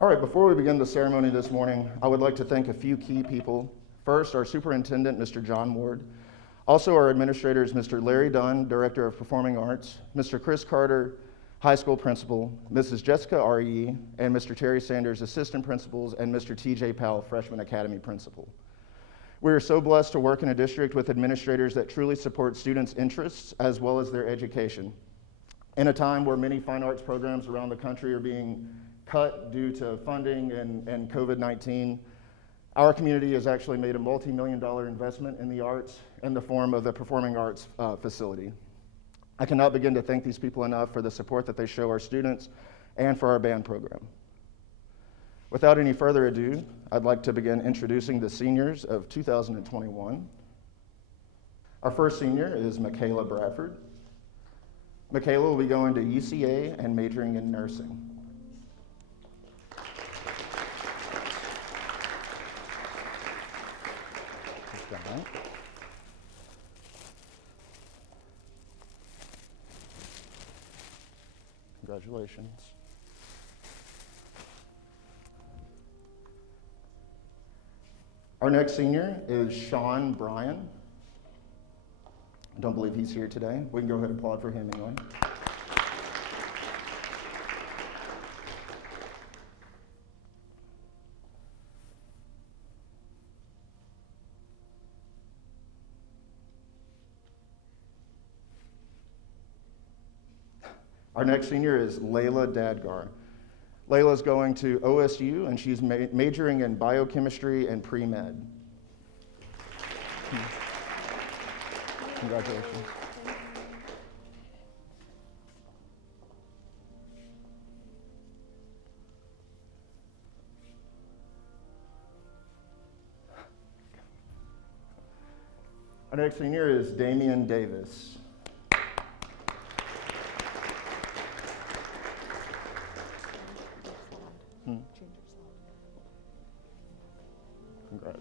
All right, before we begin the ceremony this morning, I would like to thank a few key people. First, our superintendent, Mr. John Ward. Also, our administrators, Mr. Larry Dunn, Director of Performing Arts, Mr. Chris Carter, High School Principal, Mrs. Jessica R.E., and Mr. Terry Sanders, Assistant Principals, and Mr. T.J. Powell, Freshman Academy Principal. We are so blessed to work in a district with administrators that truly support students' interests as well as their education. In a time where many fine arts programs around the country are being cut due to funding and COVID-19, our community has actually made a multi-million-dollar investment in the arts in the form of the Performing Arts facility. I cannot begin to thank these people enough for the support that they show our students and for our band program. Without any further ado, I'd like to begin introducing the seniors of 2021. Our first senior is Michaela Bradford. Michaela will be going to UCA and majoring in nursing. Congratulations. Our next senior is Sean Bryan. I don't believe he's here today. We can go ahead and applaud for him anyway. Our next senior is Layla Dadgar. Layla's going to OSU, and she's majoring in biochemistry and pre-med. Congratulations. Our next senior is Damian Davis. Congrats.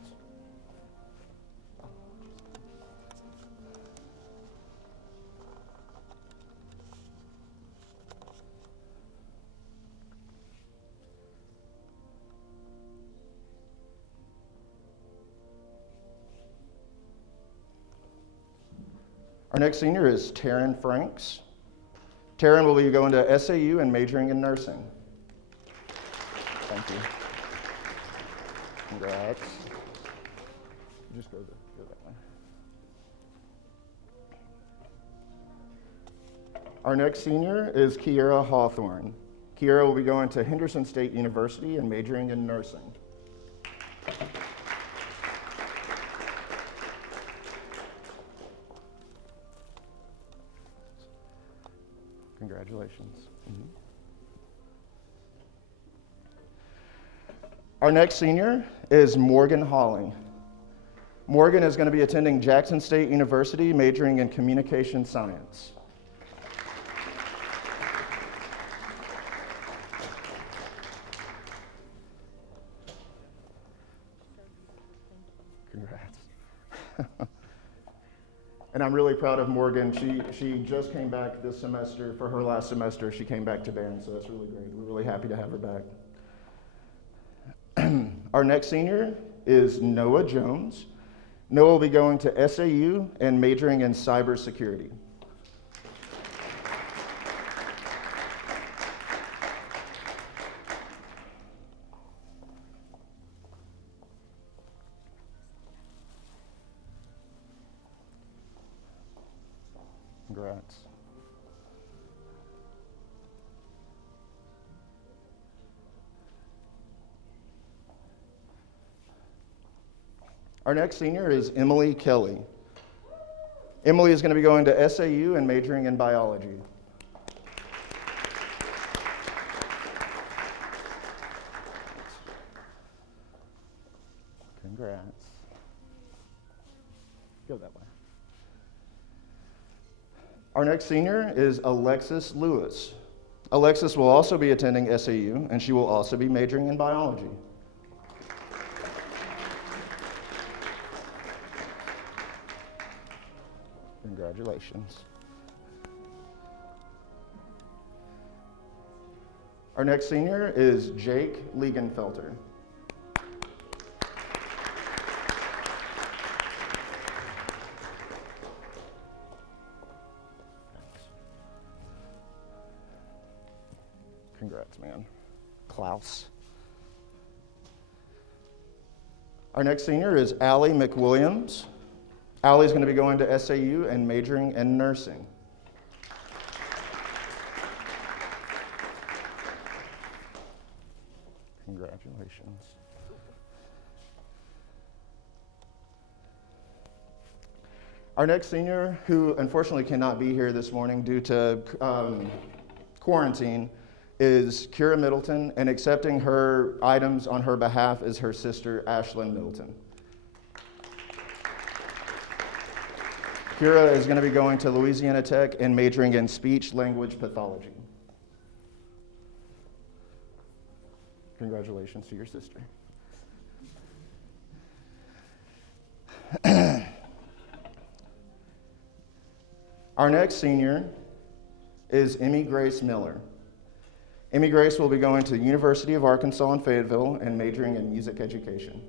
Our next senior is Taryn Franks. Taryn will be going to SAU and majoring in nursing. Thank you. Congrats. Just go that way. Our next senior is Kiera Hawthorne. Kiera will be going to Henderson State University and majoring in nursing. Congratulations. Mm-hmm. Our next senior is Morgan Holling. Morgan is going to be attending Jackson State University, majoring in communication science. Congrats. And I'm really proud of Morgan. She just came back this semester. For her last semester, she came back to band, so that's really great. We're really happy to have her back. Our next senior is Noah Jones. Noah will be going to SAU and majoring in cybersecurity. Congrats. Our next senior is Emily Kelly. Emily is going to be going to SAU and majoring in biology. Congrats. Go that way. Our next senior is Alexis Lewis. Alexis will also be attending SAU, and she will also be majoring in biology. Congratulations. Our next senior is Jake Liegenfelter. Congrats, man. Klaus. Our next senior is Allie McWilliams. Allie's going to be going to SAU and majoring in nursing. Congratulations. Our next senior, who unfortunately cannot be here this morning due to quarantine, is Kira Middleton, and accepting her items on her behalf is her sister, Ashlyn Middleton. Kira is going to be going to Louisiana Tech and majoring in speech language pathology. Congratulations to your sister. Our next senior is Emmy Grace Miller. Emmy Grace will be going to the University of Arkansas in Fayetteville and majoring in music education.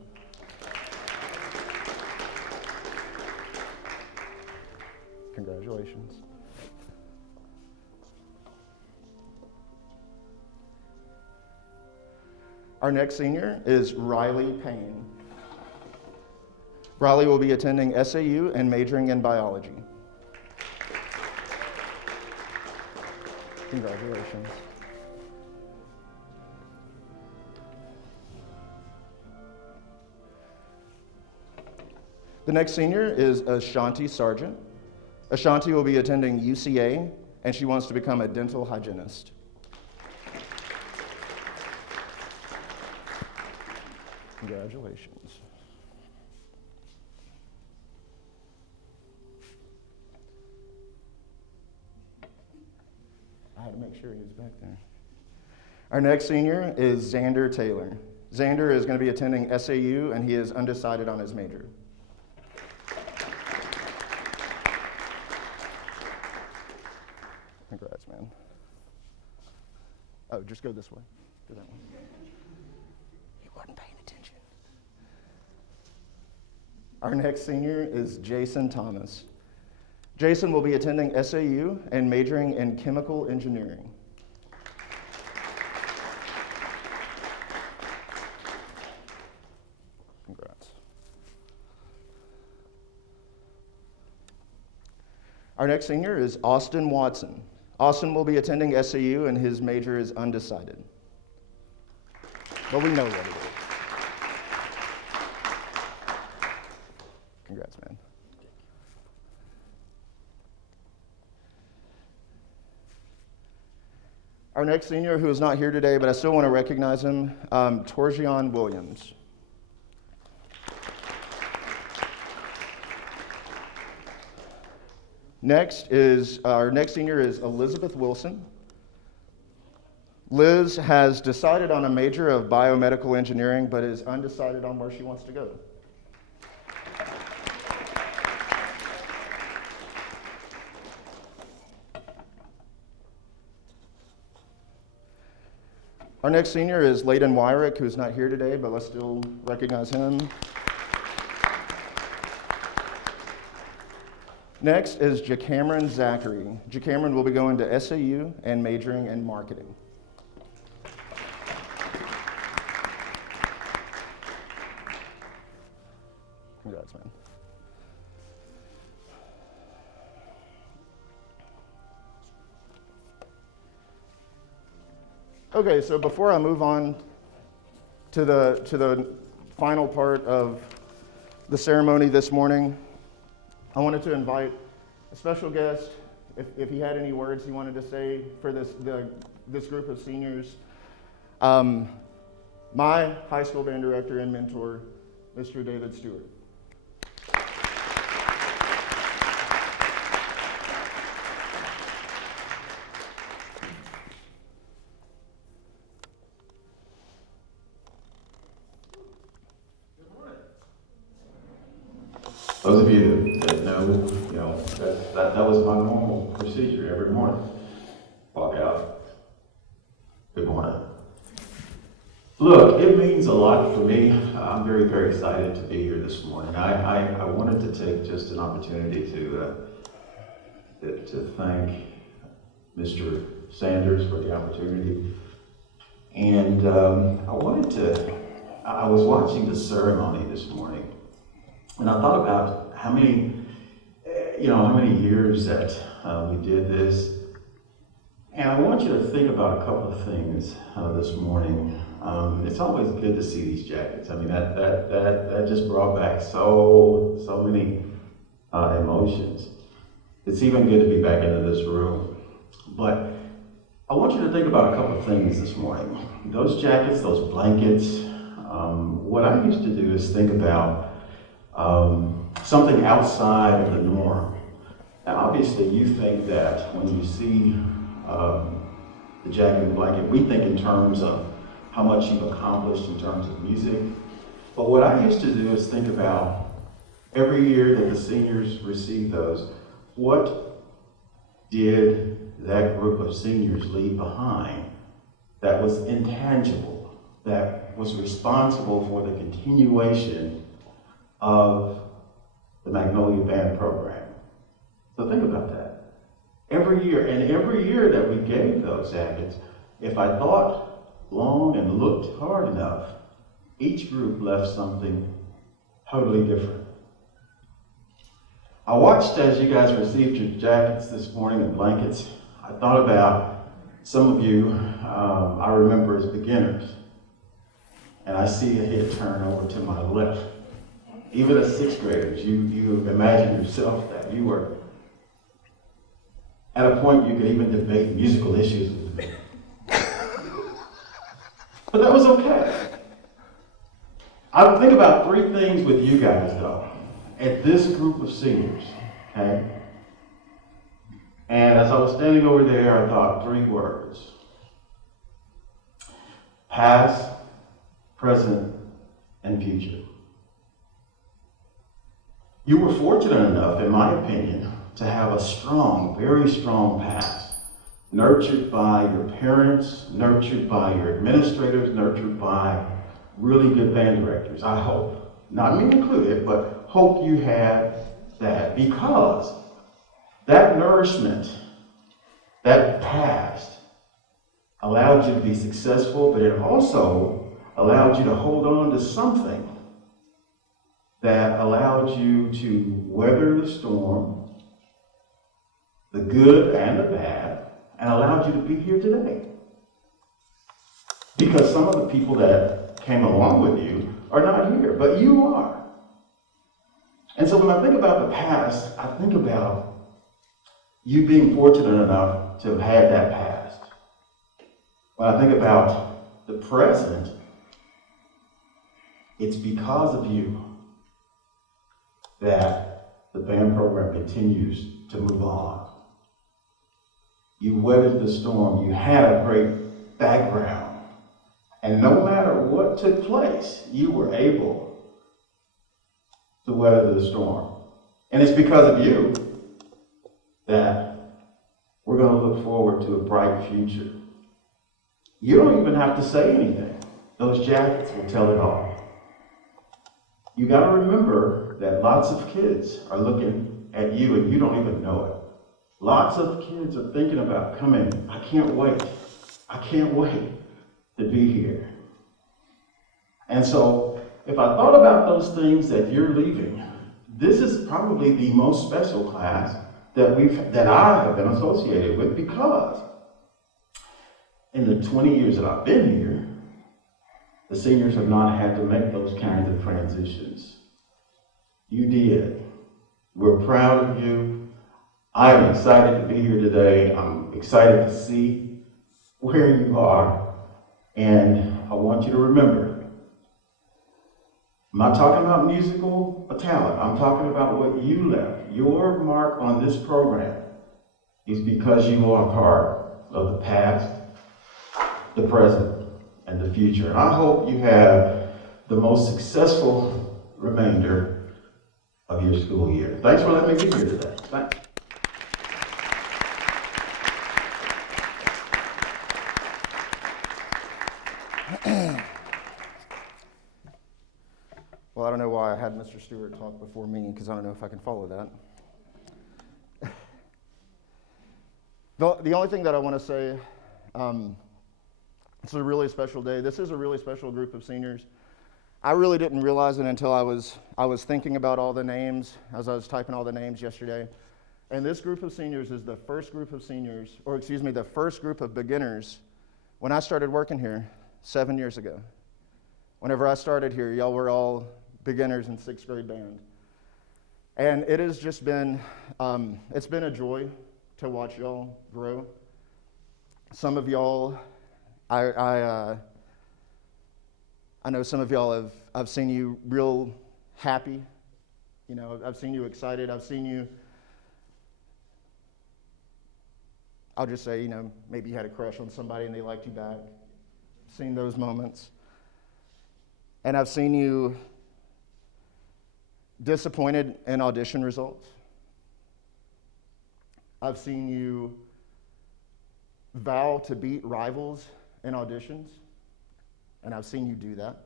Congratulations. Our next senior is Riley Payne. Riley will be attending SAU and majoring in biology. Congratulations. The next senior is Ashanti Sargent. Ashanti will be attending UCA, and she wants to become a dental hygienist. Congratulations. I had to make sure he was back there. Our next senior is Xander Taylor. Xander is going to be attending SAU, and he is undecided on his major. Congrats, man. Oh, just go this way. Do that one. You weren't paying attention. Our next senior is Jason Thomas. Jason will be attending SAU and majoring in chemical engineering. Congrats. Our next senior is Austin Watson. Austin will be attending SAU, and his major is undecided. But we know what it is. Congrats, man. Our next senior, who is not here today, but I still want to recognize him, Torjion Williams. Our next senior is Elizabeth Wilson. Liz has decided on a major of biomedical engineering, but is undecided on where she wants to go. Our next senior is Layden Wyrick, who's not here today, but let's still recognize him. Next is JaCameron Zachary. JaCameron will be going to SAU and majoring in marketing. Congrats, man. Okay, so before I move on to the final part of the ceremony this morning, I wanted to invite a special guest, if he had any words he wanted to say for this group of seniors. My high school band director and mentor, Mr. David Stewart. Those of you that know, that was my normal procedure every morning. Walk out, Good morning. Look, it means a lot for me. I'm very, very excited to be here this morning. I wanted to take just an opportunity to thank Mr. Sanders for the opportunity. And I was watching the ceremony this morning, and I thought about how many years that we did this. And I want you to think about a couple of things this morning. It's always good to see these jackets. I mean, that just brought back so many emotions. It's even good to be back into this room. But I want you to think about a couple of things this morning. Those jackets, those blankets, what I used to do is think about something outside of the norm. Now, obviously, you think that when you see the jacket and blanket, we think in terms of how much you've accomplished in terms of music. But what I used to do is think about every year that the seniors receive those, what did that group of seniors leave behind that was intangible, that was responsible for the continuation of the Magnolia Band program? So think about that. Every year that we gave those jackets, if I thought long and looked hard enough, each group left something totally different. I watched as you guys received your jackets this morning and blankets. I thought about some of you I remember as beginners, and I see a head turn over to my left. Even as sixth graders, you imagine yourself that you were at a point you could even debate musical issues with me. But that was okay. I would think about three things with you guys, though, at this group of seniors, okay? And as I was standing over there, I thought three words: past, present, and future. You were fortunate enough, in my opinion, to have a strong, very strong past, nurtured by your parents, nurtured by your administrators, nurtured by really good band directors, I hope. Not me included, but hope you had that, because that nourishment, that past, allowed you to be successful, but it also allowed you to hold on to something that allowed you to weather the storm, the good and the bad, and allowed you to be here today. Because some of the people that came along with you are not here, but you are. And so when I think about the past, I think about you being fortunate enough to have had that past. When I think about the present, it's because of you that the band program continues to move on. You weathered the storm. You had a great background. And no matter what took place, you were able to weather the storm. And it's because of you that we're going to look forward to a bright future. You don't even have to say anything. Those jackets will tell it all. You got to remember that lots of kids are looking at you and you don't even know it. Lots of kids are thinking about coming. I can't wait. I can't wait to be here. And so if I thought about those things that you're leaving, this is probably the most special class that I have been associated with, because in the 20 years that I've been here, the seniors have not had to make those kinds of transitions. You did. We're proud of you. I am excited to be here today. I'm excited to see where you are. And I want you to remember, I'm not talking about musical talent. I'm talking about what you left. Your mark on this program is because you are part of the past, the present, and the future. And I hope you have the most successful remainder of your school year. Thanks for letting me be here today. Thanks. Well, I don't know why I had Mr. Stewart talk before me, because I don't know if I can follow that. The only thing that I want to say, it's a really special day. This is a really special group of seniors. I really didn't realize it until I was thinking about all the names as I was typing all the names yesterday. And this group of seniors is the first group of seniors, or excuse me, the first group of beginners when I started working here 7 years ago. Whenever I started here, y'all were all beginners in 6th grade band. And it has just been, it's been a joy to watch y'all grow. Some of y'all, I know some of y'all I've seen you real happy. You know, I've seen you excited. I've seen you, I'll just say, you know, maybe you had a crush on somebody and they liked you back. Seen those moments. And I've seen you disappointed in audition results. I've seen you vow to beat rivals in auditions, and I've seen you do that.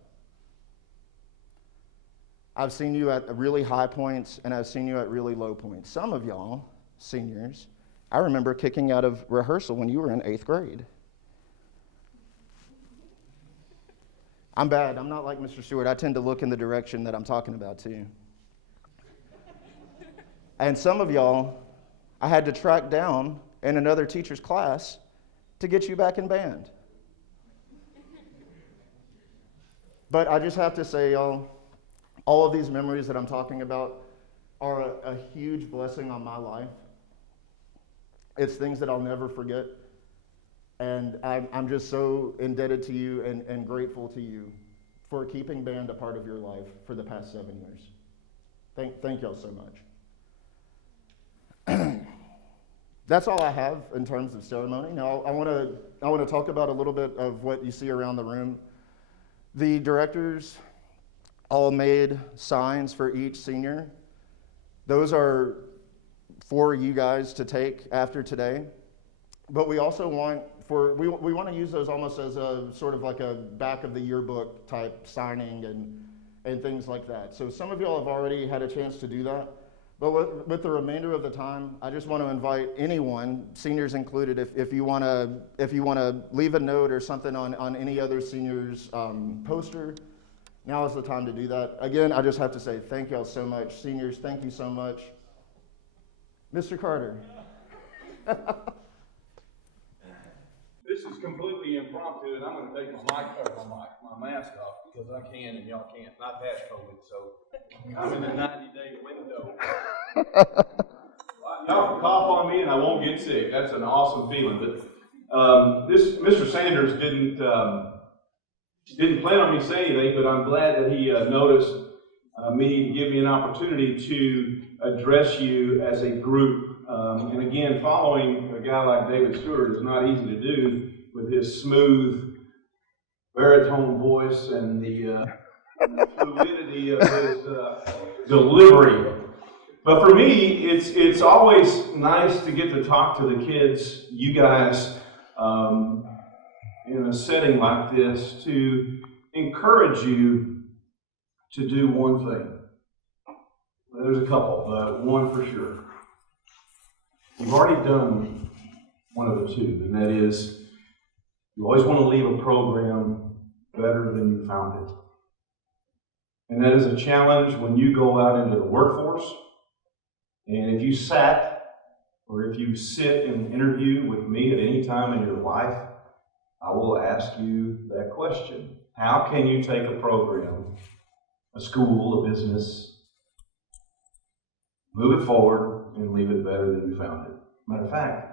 I've seen you at really high points, and I've seen you at really low points. Some of y'all, seniors, I remember kicking out of rehearsal when you were in 8th grade. I'm bad. I'm not like Mr. Stewart. I tend to look in the direction that I'm talking about, too. And some of y'all, I had to track down in another teacher's class to get you back in band. But I just have to say, y'all, all of these memories that I'm talking about are a huge blessing on my life. It's things that I'll never forget. And I'm just so indebted to you and grateful to you for keeping band a part of your life for the past 7 years. Thank y'all so much. That's all I have in terms of ceremony. Now I want to talk about a little bit of what you see around the room. The directors all made signs for each senior. Those are for you guys to take after today. But we also want we want to use those almost as a sort of like a back of the yearbook type signing and things like that. So some of y'all have already had a chance to do that. But with the remainder of the time, I just want to invite anyone, seniors included, if you want to leave a note or something on any other seniors' poster, now is the time to do that. Again, I just have to say thank y'all so much. Seniors, thank you so much. Mr. Carter. This is completely impromptu, and I'm going to take my mask off because I can and y'all can't. I've had COVID, so I'm in a 90-day window. Y'all can cough on me and I won't get sick. That's an awesome feeling. But this Mr. Sanders didn't plan on me saying anything, but I'm glad that he noticed me and give me an opportunity to address you as a group. And again, following a guy like David Stewart is not easy to do with his smooth baritone voice and the fluidity of his delivery. But for me, it's always nice to get to talk to the kids, you guys, in a setting like this, to encourage you to do one thing. There's a couple, but one for sure. You've already done one of the two, and that is you always want to leave a program better than you found it. And that is a challenge when you go out into the workforce. And if you sat or if you sit in an interview with me at any time in your life, I will ask you that question. How can you take a program, a school, a business, move it forward and leave it better than you found it? Matter of fact,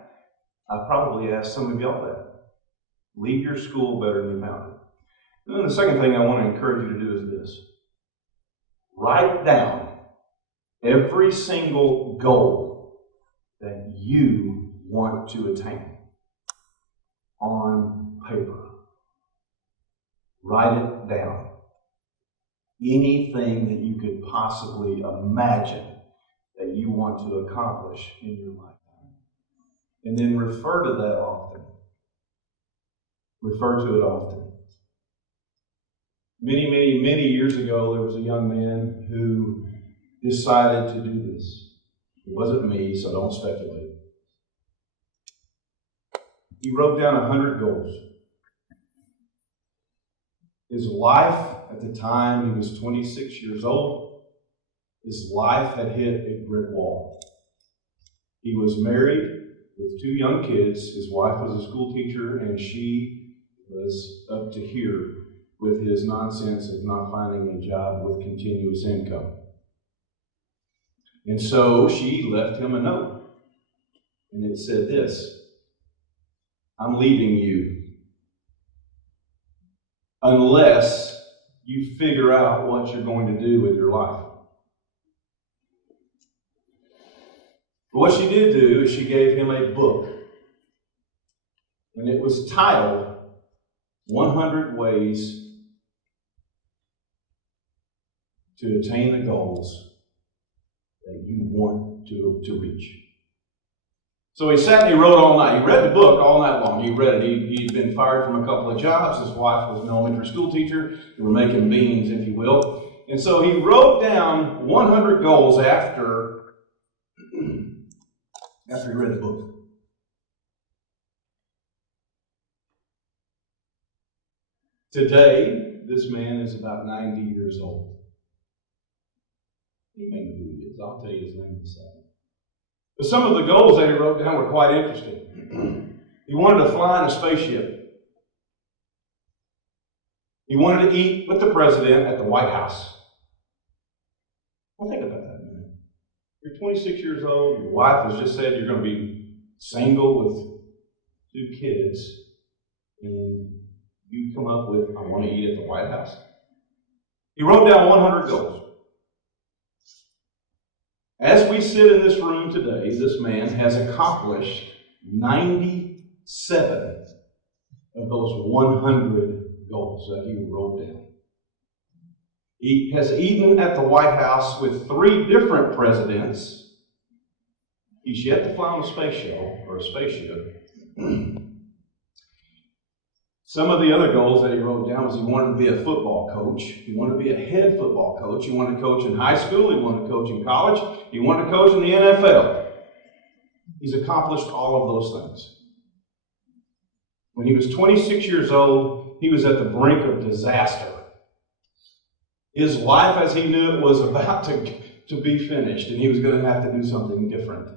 I've probably asked some of y'all that. Leave your school better than you found it. And then the second thing I want to encourage you to do is this. Write down every single goal that you want to attain on paper. Write it down. Anything that you could possibly imagine that you want to accomplish in your lifetime. And then refer to that often. Refer to it often. Many years ago, there was a young man who decided to do this. It wasn't me, so don't speculate. He wrote down 100 goals. His life at the time, he was 26 years old, his life had hit a brick wall. He was married with 2 young kids. His wife was a school teacher, and she was up to here with his nonsense of not finding a job with continuous income. And so she left him a note, and it said this: I'm leaving you unless you figure out what you're going to do with your life. But what she did do is she gave him a book, and it was titled 100 Ways to Attain the Goals that you want to reach. So he sat and he wrote all night. He read the book all night long. He read it. He'd been fired from a couple of jobs. His wife was an elementary school teacher. They were making beans, if you will. And so he wrote down 100 goals after he read the book. Today, this man is about 90 years old. You may know who he is. I'll tell you his name in a second. But some of the goals that he wrote down were quite interesting. He wanted to fly in a spaceship. He wanted to eat with the president at the White House. Well, think about that a minute. You're 26 years old. Your wife has just said you're going to be single with 2 kids. And you come up with, I want to eat at the White House. He wrote down 100 goals. As we sit in this room today, this man has accomplished 97 of those 100 goals that he wrote down. He has eaten at the White House with 3 different presidents. He's yet to fly on a spaceship. Some of the other goals that he wrote down was he wanted to be a football coach. He wanted to be a head football coach. He wanted to coach in high school. He wanted to coach in college. He wanted to coach in the NFL. He's accomplished all of those things. When he was 26 years old, he was at the brink of disaster. His life as he knew it was about to be finished, and he was going to have to do something different.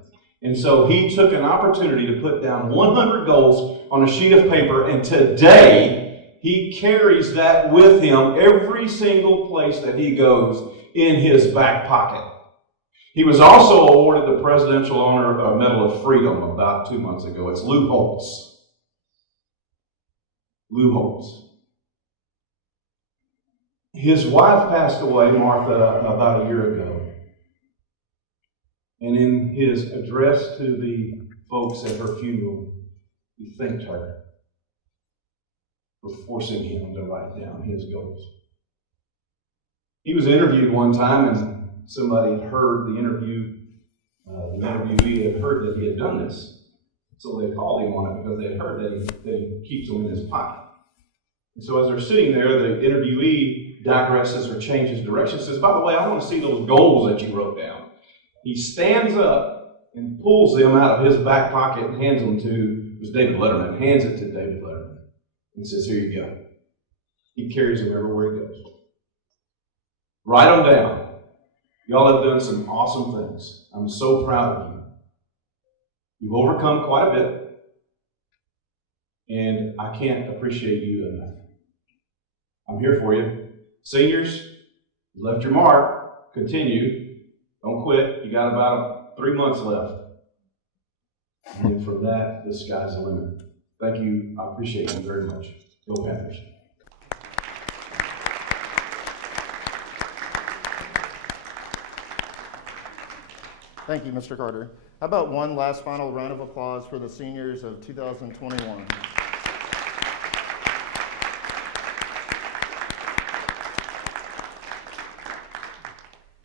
And so he took an opportunity to put down 100 goals on a sheet of paper, and today he carries that with him every single place that he goes in his back pocket. He was also awarded the Presidential Medal of Freedom about 2 months ago. It's Lou Holtz. Lou Holtz. His wife passed away, Martha, about a year ago. And in his address to the folks at her funeral, he thanked her for forcing him to write down his goals. He was interviewed one time, and somebody had heard the interview. The interviewee had heard that he had done this. So they called him on it because they had heard that he keeps them in his pocket. And so as they're sitting there, the interviewee digresses or changes direction, says, by the way, I want to see those goals that you wrote down. He stands up and pulls them out of his back pocket and hands them to, it was David Letterman, hands it to David Letterman and says, here you go. He carries them everywhere he goes. Write them down. Y'all have done some awesome things. I'm so proud of you. You've overcome quite a bit, and I can't appreciate you enough. I'm here for you. Seniors, you left your mark. Continue. Don't quit. You got about 3 months left. And from that, the sky's the limit. Thank you. I appreciate you very much. Go Panthers. Thank you, Mr. Carter. How about one last final round of applause for the seniors of 2021?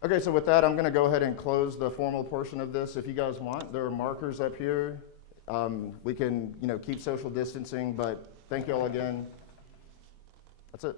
Okay, so with that, I'm going to go ahead and close the formal portion of this. If you guys want, there are markers up here. We can, keep social distancing, but thank you all again. That's it.